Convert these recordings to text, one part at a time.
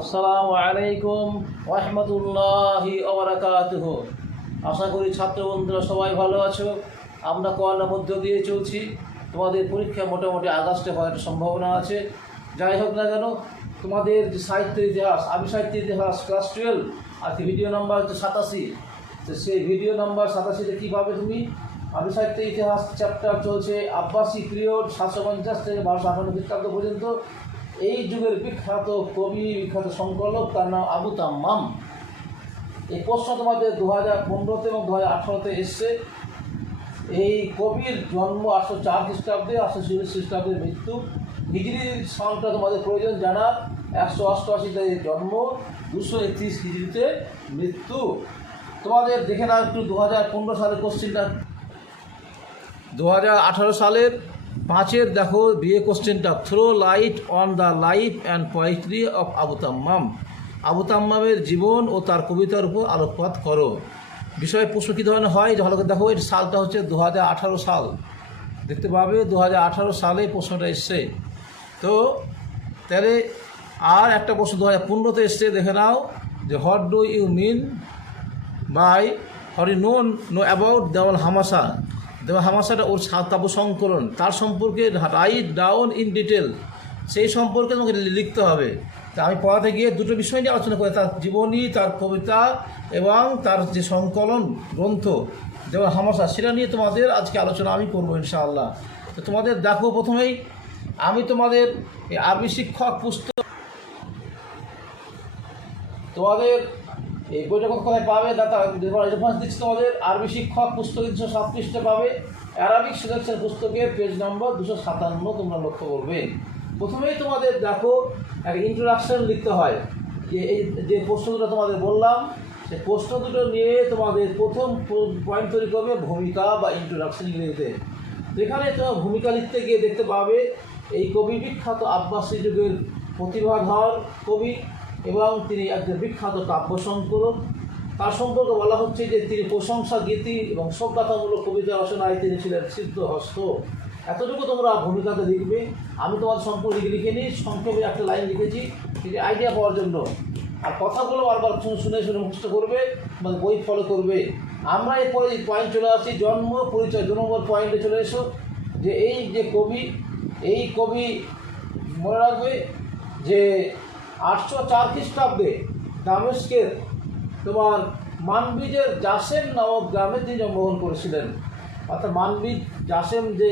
আসসালামু আলাইকুম রহমতুল্লাহি ওয়া বারাকাতুহু। আশা করি ছাত্র বন্ধুরা সবাই ভালো আছো। আমরা করোনার মধ্য দিয়ে চলছি। তোমাদের পরীক্ষা মোটামুটি আগস্টে হওয়ার একটা সম্ভাবনা আছে। যাই হোক না কেন, তোমাদের যে সাহিত্যের ইতিহাস, আরবি সাহিত্যের ইতিহাস ক্লাস 12 আর ভিডিও নাম্বার হচ্ছে 87। তো সেই ভিডিও নাম্বার 87তে কী পাবে তুমি? আরবি সাহিত্যের ইতিহাস চ্যাপ্টার চলছে আব্বাসি পিরিয়ড 750 থেকে 1258 খ্রিস্টাব্দ পর্যন্ত। এই যুগের বিখ্যাত কবি, বিখ্যাত সংকলক, তার নাম আবু তাম্মাম। এই প্রশ্ন তোমাদের 2015 এবং 2018 এসছে। এই কবির জন্ম 804 খ্রিস্টাব্দে, 840 খ্রিস্টাব্দে মৃত্যু। হিজরি সালটা তোমাদের প্রয়োজন জানার। 188তে জন্ম, 231 হিজরিতে মৃত্যু। তোমাদের দেখে নাও একটু 2015 সালের কোশ্চেনটা। 2018 সালের 5-এর দেখো বিএ কোশ্চেনটা, throw light on the life and poetry of Abu Tammam. Abu তাম্মামের জীবন ও তার কবিতার উপর আলোকপাত করো। বিষয় প্রশ্ন কী ধরনের হয় ভালো করে দেখো। এর সালটা হচ্ছে 2018 সাল, দেখতে পাবে 2018 সালে প্রশ্নটা এসছে। তো তাহলে আর একটা প্রশ্ন 2015-তে এসছে, দেখে নাও যে what do you mean by হর ইউ নো অ্যাবাউট দেওয়াল হামাসা। দেওয়াল হামাসাটা ওর কাব্য সংকলন, তার সম্পর্কে রাইট ডাউন ইন ডিটেল, সেই সম্পর্কে তোমাকে লিখতে হবে। তা আমি পড়াতে গিয়ে দুটো বিষয় নিয়ে আলোচনা করি, তার জীবনী, তার কবিতা এবং তার যে সংকলন গ্রন্থ দেওয়াল হামাসা, সেটা নিয়ে তোমাদের আজকে আলোচনা আমি করবো ইনশাআল্লাহ। তো তোমাদের দেখো, প্রথমেই আমি তোমাদের এই আরবি শিক্ষক পুস্তক, তোমাদের এই বইটা কোথায় পাবে রেফারেন্স দিচ্ছি। তোমাদের আরবি শিক্ষক পুস্তক 207 পৃষ্ঠা পাবে। অ্যারাবিক সিলেকশন পুস্তকের পেজ নম্বর 257 তোমরা লক্ষ্য করবে। প্রথমেই তোমাদের দেখো একটা ইন্ট্রোডাকশন লিখতে হয়। এই যে প্রশ্ন দুটো তোমাদের বললাম, সেই প্রশ্ন দুটো নিয়ে তোমাদের প্রথম পয়েন্ট তৈরি করবে ভূমিকা বা ইন্ট্রোডাকশন ইংরেজিতে। যেখানে তোমার ভূমিকা লিখতে গিয়ে দেখতে পাবে এই কবি বিখ্যাত আব্বাসি যুগের প্রতিভাধর কবি এবং তিনি একজন বিখ্যাত কাব্য সংকলক। তার সম্পর্কে বলা হচ্ছে যে তিনি প্রশংসা গীতি এবং সভ্যতামূলক কবিতা রচনায় তিনি ছিলেন সিদ্ধহস্ত। এতটুকু তোমরা ভূমিকাতে লিখবে। আমি তোমাদের সম্পর্কে লিখে নিই, সংক্ষেপে একটা লাইন লিখেছি সেটি আইডিয়া পাওয়ার জন্য। আর কথাগুলো বারবার শুনে শুনে মুখস্থ করবে, মানে বই ফলো করবে। আমরা এরপরে পয়েন্ট চলে আসি জন্ম পরিচয়। 2 নম্বর পয়েন্টে চলে এসো যে এই যে কবি, এই কবি মনে রাখবে যে 804 খ্রিস্টাব্দে দামেস্কের তোমার মানবিজের জাসেম নামক গ্রামে তিনি জন্মগ্রহণ করেছিলেন। অর্থাৎ মানবিজ জাসেম, যে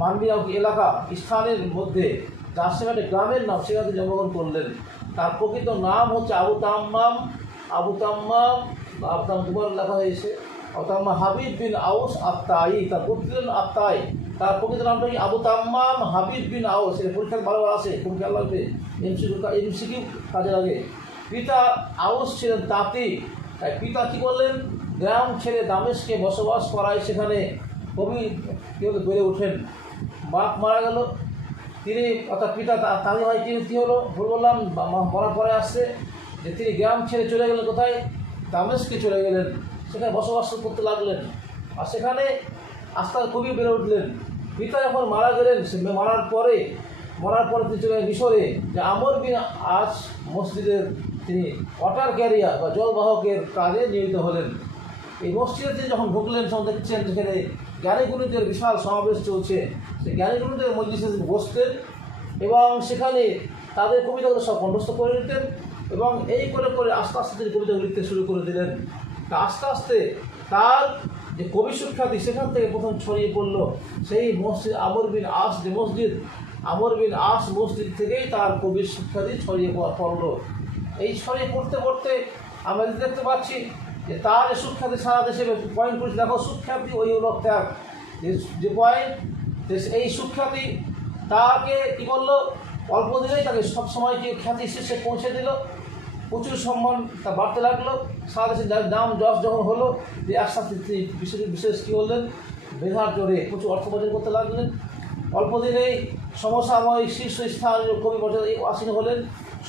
মানবি এলাকা স্থানের মধ্যে জাসেম একটা গ্রামের নাম, সেখানে জন্মগ্রহণ করলেন। তার প্রকৃত নাম হচ্ছে আবু তাম্মাম। আবু তাম্মাম দুবার লেখা হয়েছে আবু তাম্মাম হাবিব বিন আউস আত্তাই। তার পুত্রের আত্তাই। তার প্রকৃত নামটা কি? আবু তাম্মাম হাবিব বিন আউস। এটা পরীক্ষার বারবার আসে, কোন খেয়াল লাগবে, এমসিকিউ কাজে লাগে। পিতা আউস ছিলেন তাঁতি। তাই পিতা কী করলেন? গ্রাম ছেড়ে দামেস্কে বসবাস করায় সেখানে কবি বেড়ে ওঠেন। বাপ মারা গেল, তিনি অর্থাৎ পিতা তাঁতি হয়, তিনি কী হলো ভুল বললাম, মরার পরে আসছে যে তিনি গ্রাম ছেড়ে চলে গেলেন কোথায়? দামেস্কে চলে গেলেন। সেখানে বসবাস করতে লাগলেন। আর সেখানে আস্তে আস্তে কবি বেড়ে উঠলেন। পিতা যখন মারা গেলেন, সে মারার পরে তিনি চলে মিশরে, যে আমর বিন আস মসজিদের তিনি ওয়াটার ক্যারিয়ার বা জলবাহকের কাজে নিয়োজিত হলেন। এই মসজিদে তিনি যখন ঢুকলেন, তখন দেখছেন সেখানে জ্ঞানীগুণীদের বিশাল সমাবেশ চলছে। সেই জ্ঞানীগুণীদের মজলিসে বসতেন এবং সেখানে তাদের কবিতাগুলো সব কণ্ঠস্থ করে নিতেন। এবং এই করে করে আস্তে আস্তে তিনি কবিতাগুলো লিখতে শুরু করে দিলেন। তা আস্তে আস্তে তার যে কবি সুখ্যাতি সেখান থেকে প্রথম ছড়িয়ে পড়লো সেই মসজিদ আমর বিন আস, যে মসজিদ আমর বিন আস মসজিদ থেকেই তার কবির সুখ্যাতি ছড়িয়ে পড়লো। এই ছড়িয়ে পড়তে পড়তে আমরা দেখতে পাচ্ছি যে তার সুখ্যাতি সারা দেশে পয়েন্ট করেছে। দেখো, সুখ্যাতি ওই হল ত্যাগ, যে পয়েন্ট, এই সুখ্যাতি তাকে কী করলো? অল্প দিনেই তাকে সবসময় কি খ্যাতি শীর্ষে পৌঁছে দিল। প্রচুর সম্মান তা বাড়তে লাগলো। সারা দেশের দাম যশ যখন হলো, যে একসাথে তিনি বিশেষ কী হলেন? মেধার জোরে প্রচুর অর্থ উপার্জন করতে লাগলেন। অল্প দিনেই সমসাময়িক শীর্ষস্থানীয় কবি মর্যাদা আসীন হলেন।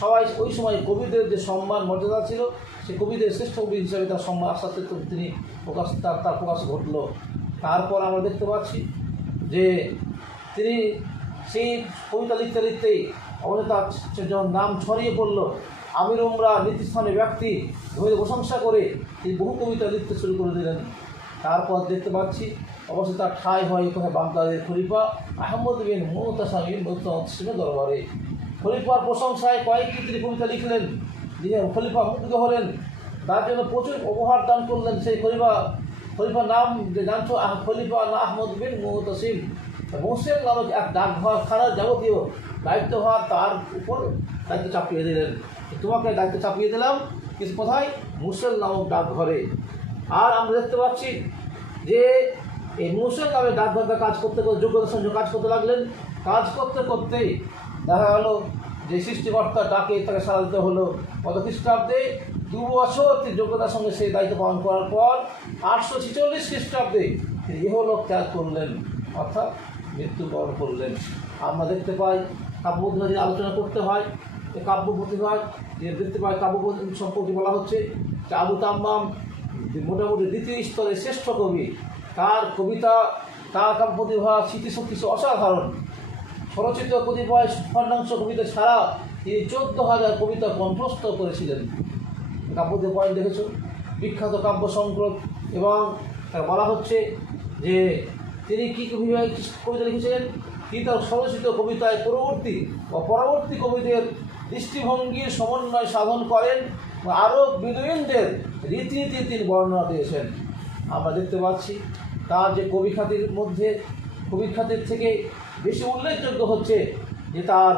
সবাই ওই সময় কবিদের যে সম্মান মর্যাদা ছিল, সে কবিদের শ্রেষ্ঠ কবি হিসাবে তার সম্মান আস্তে আস্তে তিনি তার প্রকাশ ঘটল। তারপর আমরা দেখতে পাচ্ছি যে তিনি সেই কবিতা লিখতে লিখতেই অবশ্যই তার যখন নাম ছড়িয়ে পড়লো, আমির উমরা নীতিস্থানীয় ব্যক্তি ধরে প্রশংসা করে তিনি বহু কবিতা লিখতে শুরু করে দিলেন। তারপর দেখতে পাচ্ছি অবশ্য তার ঠাঁই হয় এখানে বাগদাদের খলিফা আহমদ বিন মুতাসিমের দরবারে। খলিফার প্রশংসায় কয়েকটি তিনি কবিতা লিখলেন। যিনি খলিফা মুগ্ধ হলেন, তার জন্য প্রচুর উপহার দান করলেন। সেই খলিফার নাম যে জানছো, খলিফা আহমদ বিন মুতাসিম। মোসেন নামক এক ডাকঘরখানার যাবতীয় দায়িত্বভার তার উপর দায়িত্ব চাপিয়ে দিলেন। তোমাকে দায়িত্ব চাপিয়ে দিলাম কিছু কোথায়? মুসেল নামক ডাকঘরে। আর আমরা দেখতে পাচ্ছি যে এই মুসেল নামে ডাকঘরটা কাজ করতে করতে যোগ্যতার সঙ্গে কাজ করতে লাগলেন। কাজ করতে করতেই দেখা গেল যে সৃষ্টিকর্তার ডাকে তাকে সাড়া দিতে হলো। কত খ্রিস্টাব্দে 2 বছর তিনি যোগ্যতার সঙ্গে সেই দায়িত্ব পালন করার পর 846 খ্রিস্টাব্দে তিনি ইহলোক ত্যাগ করলেন, অর্থাৎ মৃত্যুবরণ করলেন। আমরা দেখতে পাই কাব্য প্রতিভা যদি আলোচনা করতে হয়, কাব্য প্রতিভা যে দেখতে পাই কাব্য সম্পর্কে বলা হচ্ছে যে আবু তাম্মাম মোটামুটি দ্বিতীয় স্তরের শ্রেষ্ঠ কবি। তার কবিতা, তার কাব্য প্রতিভা, স্মৃতিশক্তি অসাধারণ। স্বরচিত কতিপয় স্বর্ণাংশ কবিতা ছাড়া তিনি 14,000 কবিতা কণ্ঠস্থ করেছিলেন। কাব্যতে পয়েন্ট দেখেছ, বিখ্যাত কাব্য সংকলন। এবং বলা হচ্ছে যে তিনি কী কবিতা লিখেছিলেন, তিনি তার স্বরচিত কবিতায় পরবর্তী কবিদের দৃষ্টিভঙ্গির সমন্বয় সাধন করেন। আরব বেদুইনদের রীতিনীতি তিনি বর্ণনা দিয়েছেন। আমরা দেখতে পাচ্ছি তার যে কবিখ্যাতির থেকে বেশি উল্লেখযোগ্য হচ্ছে যে তার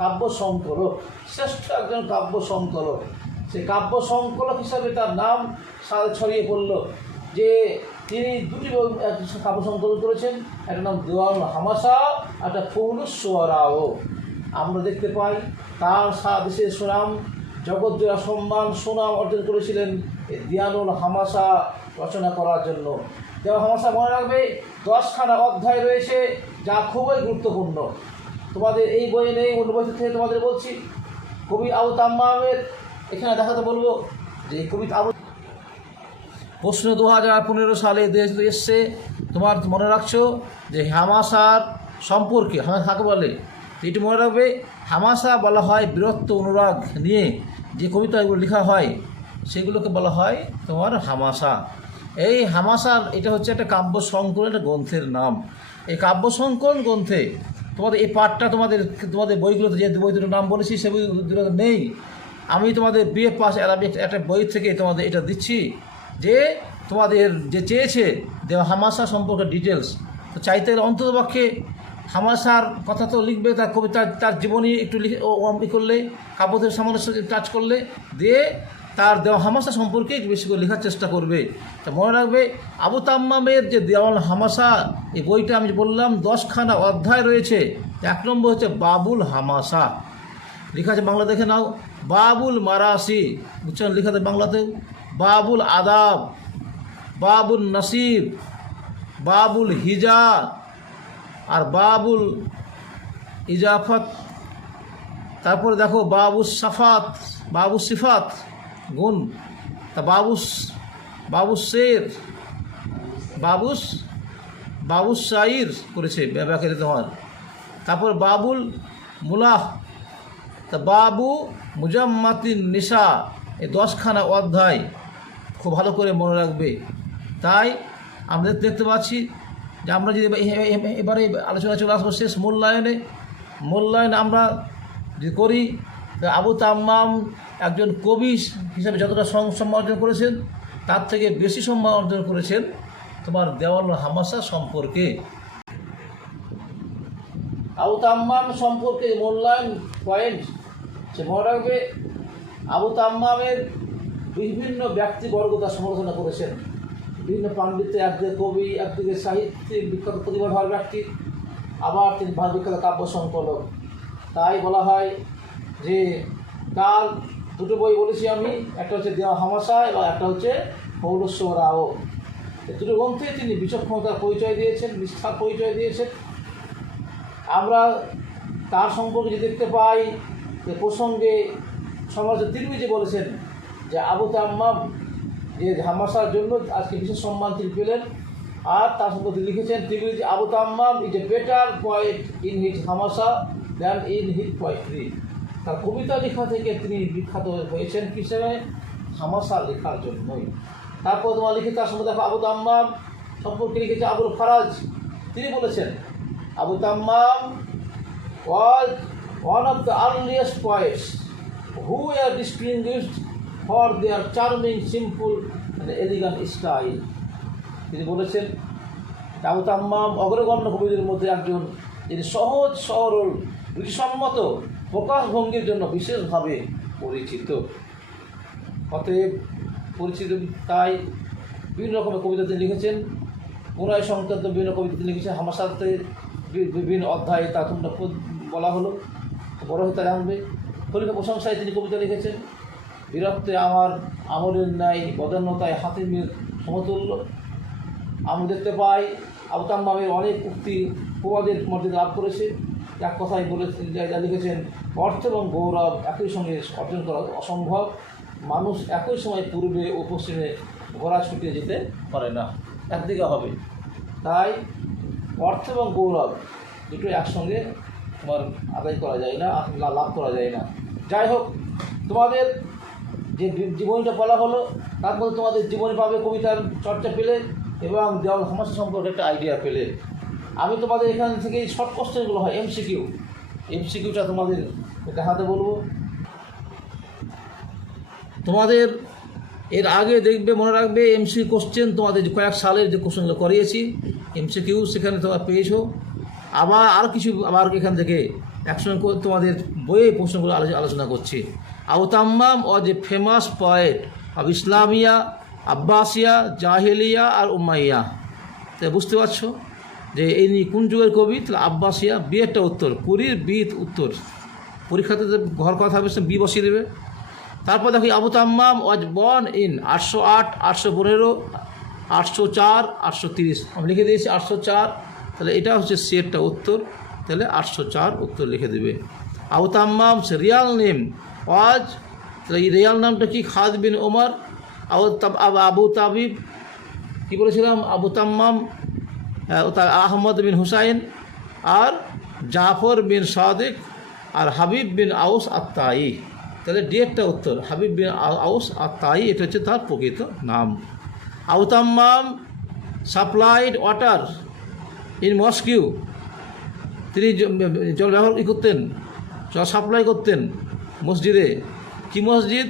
কাব্য সংকলক, শ্রেষ্ঠ একজন কাব্য সংকলক। সে কাব্য সংকলক হিসাবে তার নাম ছড়িয়ে পড়ল যে তিনি 2টি কাব্য সংকলন করেছেন, একটা নাম দেওয়ানুল হামাসা, একটা ফৌলুস শুআরাও। আমরা দেখতে পাই তার সারা দেশের সুনাম, জগৎজোড়া সুনাম অর্জন করেছিলেন এই দেওয়ানুল হামাসা রচনা করার জন্য। দেওয়ানুল হামাসা মনে রাখবে 10খানা অধ্যায় রয়েছে, যা খুবই গুরুত্বপূর্ণ। তোমাদের এই বই নেই, অন্য বই থেকে তোমাদের বলছি। কবি আবু তাম্মামের এখানে দেখাতে বলবো যে কবি আবু প্রশ্ন 2015 সালে এসছে, তোমার মনে রাখছো যে হামাসার সম্পর্কে কাকে বলে? এটি মনে রাখবে, হামাসা বলা হয় বীরত্ব অনুরাগ নিয়ে যে কবিতাগুলো লেখা হয় সেগুলোকে বলা হয় তোমার হামাসা। এই হামাসার এটা হচ্ছে একটা কাব্য সংকলন, একটা গ্রন্থের নাম। এই কাব্য সংকলন গ্রন্থে তোমাদের এই পাঠটা তোমাদের বইগুলোতে যে বই দুটোর নাম বলেছি সে বই দুটো নেই। আমি তোমাদের বিএ পাস অ্যারাবিক একটা বই থেকে তোমাদের এটা দিচ্ছি যে তোমাদের যে চেয়েছে যে হামাসা সম্পর্কে ডিটেলস, তো চাইতে অন্ততপক্ষে হামাসার কথা তো লিখবে, তার কবিতা তার জীবনী একটু করলে, কাব্যদের সামঞ্জস্য কাজ করলে দিয়ে তার দেওয়া হামাসা সম্পর্কে বেশি করে লেখার চেষ্টা করবে। তা মনে রাখবে আবু তাম্মামের যে দেওয়াল হামাসা এই বইটা আমি বললাম 10খানা অধ্যায় রয়েছে। 1 নম্বর হচ্ছে বাবুল হামাসা, লেখা আছে বাংলা দেখে নাও, বাবুল মারাসি, বুঝছেন লেখাতে বাংলাতে, বাবুল আদাব, বাবুল নাসিব, বাবুল হিজা আর বাবুল ইজাফত। তারপরে দেখো বাবু সিফাত গুণ, তা বাবুস শের, বাবুস শাইর করেছে ব্যাখ্যা তোমার। তারপর বাবুল মুলাহ, তা বাবু মুজাম্মাতিন নিসা। এই 10খানা অধ্যায় খুব ভালো করে মনে রাখবে। তাই আমরা দেখতে পাচ্ছি যে আমরা যদি এবারে আলোচনা চলে আসবো শেষ মূল্যায়নে আমরা যদি করি, আবু তাম্মাম একজন কবি হিসাবে যতটা সম্মান অর্জন করেছেন তার থেকে বেশি সম্মান অর্জন করেছেন তোমার দেওয়ানুল হামাসা সম্পর্কে। আবু তাম্মাম সম্পর্কে মূল্যায়ন পয়েন্ট সে মনে রাখবে, আবু তাম্মামের বিভিন্ন ব্যক্তিবর্গ তার সমালোচনা করেছেন। বিভিন্ন পাণ্ডিত্য, একদিকে কবি, একদিকে সাহিত্যিক, বিখ্যাত প্রতিভাধর ব্যক্তি, আবার তিনি বিখ্যাত কাব্য সংকলক। তাই বলা হয় যে তার 2টো বই বলেছি আমি, একটা হচ্ছে দেওয়া হামাসা এবং একটা হচ্ছে ফৌলুস শুআরাও। এই 2টো গ্রন্থে তিনি বিচক্ষণতার পরিচয় দিয়েছেন, নিষ্ঠার পরিচয় দিয়েছেন। আমরা তার সম্পর্কে যে দেখতে পাই যে প্রসঙ্গে সমাজের তিরমিজি বলেছেন যে আবু তাম্মাম যে হামাসার জন্য আজকে বিশেষ সম্মান তিনি পেলেন। আর তার সম্পর্কে লিখেছেন Tirmidhi, Abu Tammam is a better poet in his Hamasa than in his poetry. তার কবিতা লেখা থেকে তিনি বিখ্যাত হয়েছেন কিসের? হামাসা লেখার জন্যই। তারপর তোমার লিখিত আসলে দেখো আবু তাম্মাম সম্পর্কে লিখেছে আবুল ফারাজ। তিনি বলেছেন Abu তাম্মাম was one of the earliest poets who were distinguished for their charming, simple and elegant style. তিনি বলেছেন আবু তাম্মাম অগ্রগণ্য কবিদের মধ্যে একজন, যিনি সহজ সরল রুচিসম্মত প্রকাশভঙ্গির জন্য বিশেষভাবে পরিচিত। অতএব পরিচিত তাই বিভিন্ন রকমের কবিতা তিনি লিখেছেন। প্রণয় সংক্রান্ত বিভিন্ন কবিতা তিনি লিখেছেন। হামাসাতে বিভিন্ন অধ্যায়ে তা তোমরা বলা হলো, বড় হয়ে তা জানবে। খলিফা প্রশংসায় তিনি কবিতা লিখেছেন। বীরত্বে আমার আমলের ন্যায় বদান্যতায় হাতিমের সমতুল্য। আমরা দেখতে পাই আবু তাম্মামের অনেক উক্তি প্রবাদের মর্যাদা লাভ করেছে। এক কথায় বলেছেন, যা লিখেছেন, অর্থ এবং গৌরব একই সঙ্গে অর্জন করা অসম্ভব। মানুষ একই সময় পূর্বে ও পশ্চিমে ঘোরা ছুটে যেতে পারে না, একদিকে হবে। তাই অর্থ এবং গৌরব দুটো একসঙ্গে তোমার আদায় করা যায় না, লাভ করা যায় না। যাই হোক, তোমাদের যে জীবনীটা বলা হলো তার মধ্যে তোমাদের জীবনী পাবে, কবিতার চর্চা পেলে এবং দেওয়াল সমস্যা সম্পর্কে একটা আইডিয়া পেলে। আমি তোমাদের এখান থেকে শর্ট কোশ্চেনগুলো হয় এমসিকিউটা তোমাদের দেখাতে বলবো। তোমাদের এর আগে দেখবে, মনে রাখবে এমসি কোশ্চেন তোমাদের কয়েক সালের যে কোশ্চেনগুলো করিয়েছি এমসিকিউ সেখানে তোমরা পেয়েছো। আবার এখান থেকে একসঙ্গে তোমাদের বইয়ে প্রশ্নগুলো আলোচনা করছি। আবু তাম্মাম ও যে famous poet of Islamia, Abbasia, Jahiliya আর উমাইয়া। তাই বুঝতে পারছো যে এই কোন যুগের কবি? তাহলে আব্বাসিয়া। বি একটা উত্তর, কুড়ির বি উত্তর। পরীক্ষাতে ঘর কথা হবে, বি বসিয়ে দেবে। তারপর দেখো আবু তাম্মাম ওয়াজ বর্ন ইন 808, 815, 804, 830। আমি লিখে দিয়েছি 804, তাহলে এটা হচ্ছে সি একটা উত্তর, তাহলে 804 উত্তর লিখে দেবে। আবু তাম্মাম রিয়াল নেম ওয়াজ, তাহলে এই রিয়াল নামটা কি? খালিদ বিন ওমর। আবু তাবিব কী বলেছিলাম? আবু তাম্মাম আহমদ বিন হুসাইন আর জাফর বিন সাদেক আর হাবিব বিন আউস আত্তাই। তাহলে ডি একটা উত্তর, হাবিব বিন আউস আত্তাই, এটা হচ্ছে তার প্রকৃত নাম। Abu Tammam supplied water in mosque. তিনি জল ব্যবহার করতেন, জল সাপ্লাই করতেন মসজিদে। কি মসজিদ?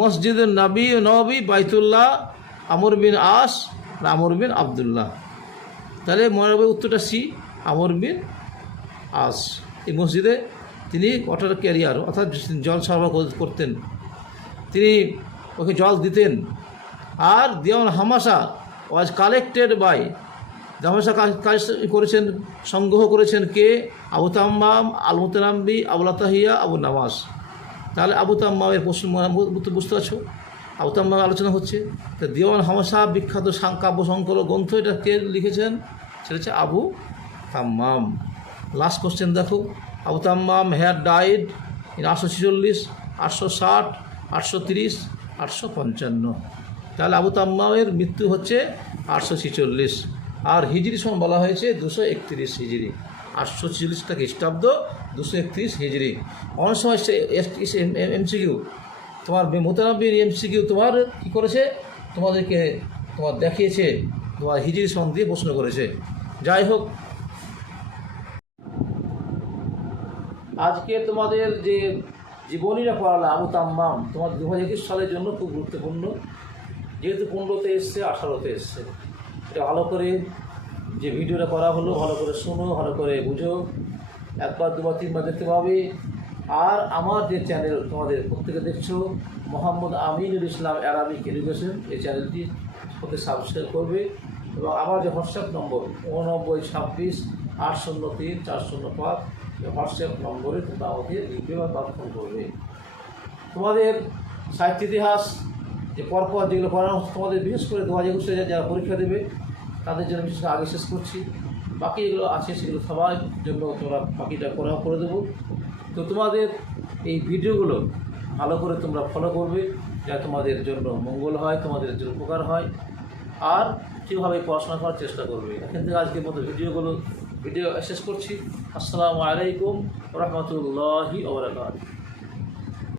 মসজিদ নবী, বাইতুল্লাহ, আমর বিন আস, আমর বিন আবদুল্লাহ। তাহলে মনে রাখবে উত্তরটা সি, আমর বিন আস। এই মসজিদে তিনি ওয়াটার ক্যারিয়ার অর্থাৎ জল সরবরাহ করতেন, তিনি ওকে জল দিতেন। আর দিওয়ান হামাসা ওয়াজ কালেক্টেড বাই, হামাসা কাজ করেছেন, সংগ্রহ করেছেন কে? আবু তাম্মাম, আল মুতানাব্বি, আবুল আতাহিয়া, আবু নামাজ। তাহলে আবু তাম্মামের প্রশ্ন বুঝতে পারছো? আবু তাম্মামের আলোচনা হচ্ছে। তা দিওয়ান হামাসা বিখ্যাত কাব্য সংকলন গ্রন্থ, এটা কে লিখেছেন? সেটা হচ্ছে আবু তাম্মাম। লাস্ট কোশ্চেন দেখো, আবু তাম্মাম হ্যাড ডাইড ইন 846, 860, 830, 855। তাহলে আবু তাম্মামের মৃত্যু হচ্ছে 846। আর হিজরি সময় বলা হয়েছে 231 হিজরি। 846টা খ্রিস্টাব্দ, 231 হিজরি। অনেক সময় এমসিকিউ তোমার মুতানাব্বির এমসিকিউ তোমার কী করেছে? তোমাদেরকে তোমার দেখিয়েছে, তোমার হিজরি সন দিয়ে প্রশ্ন করেছে। যাই হোক, আজকে তোমাদের যে জীবনীটা পড়ালো আবু তাম্মাম, তোমার 2021 সালের জন্য খুব গুরুত্বপূর্ণ। যেহেতু 15তে এসছে, 18তে এসছে, এটা ভালো করে যে ভিডিওটা করা হলো ভালো করে শোনো, ভালো করে বুঝো। একবার, দুবার, তিনবার দেখতে পাবে। আর আমার যে চ্যানেল তোমাদের প্রত্যেকে দেখছো, মোহাম্মদ আমিনুল ইসলাম অ্যারাবিক এডুকেশন, এই চ্যানেলটি ওকে সাবস্ক্রাইব করবে। এবং আমার যে হোয়াটসঅ্যাপ নম্বর 8926 803 405, হোয়াটসঅ্যাপ নম্বরে তোমরা আমাকে লিখবে বা ফোন করবে। তোমাদের সাহিত্য ইতিহাস যে পরপর যেগুলো পড়ানো হচ্ছে তোমাদের, বিশেষ করে 2021 যারা পরীক্ষা দেবে তাদের জন্য বিশেষ করে আগে শেষ করছি। বাকি যেগুলো আছে সেগুলো সবার জন্য তোমরা বাকিটা করে দেবো। তো তোমাদের এই ভিডিওগুলো ভালো করে তোমরা ফলো করবে, যা তোমাদের জন্য মঙ্গল হয়, তোমাদের জন্য উপকার হয়। আর ঠিকভাবে পড়াশোনা করার চেষ্টা করবে। এখান থেকে আজকের মতো ভিডিওগুলো ভিডিও শেষ করছি। আসসালামু আলাইকুম রহমতুল্লাহি ওয়া বারাকাতুহু।